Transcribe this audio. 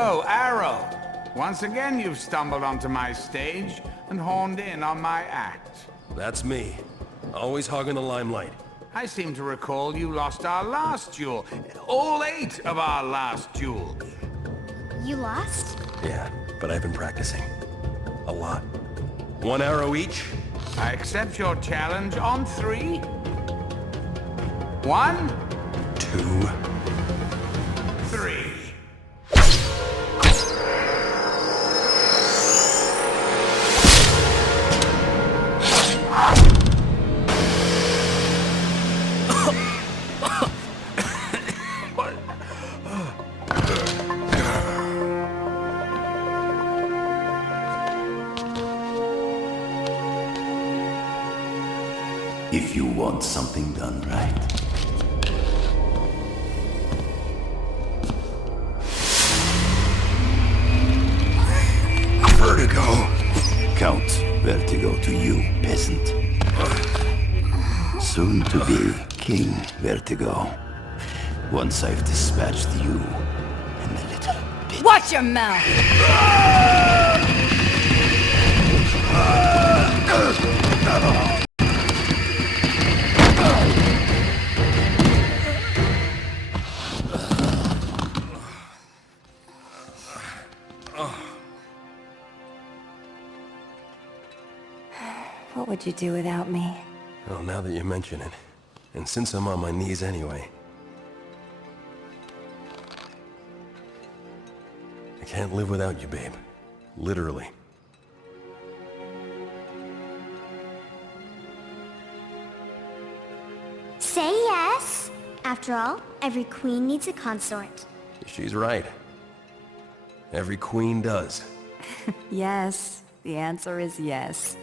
So, Arrow, once again you've stumbled onto my stage and horned in on my act. That's me. Always hogging the limelight. I seem to recall you lost our last duel. All 8 of our last duel. You lost? Yeah, but I've been practicing. A lot. 1 arrow each? I accept your challenge on 3. 1, 2. 3. If you want something done right. Vertigo. Count Vertigo to you, peasant. Soon to be King Vertigo. Once I've dispatched you and the little bitch. Watch your mouth! What would you do without me? Well, now that you mention it, and since I'm on my knees anyway, I can't live without you, babe. Literally. Say yes. After all, every queen needs a consort. She's right. Every queen does. Yes, the answer is yes.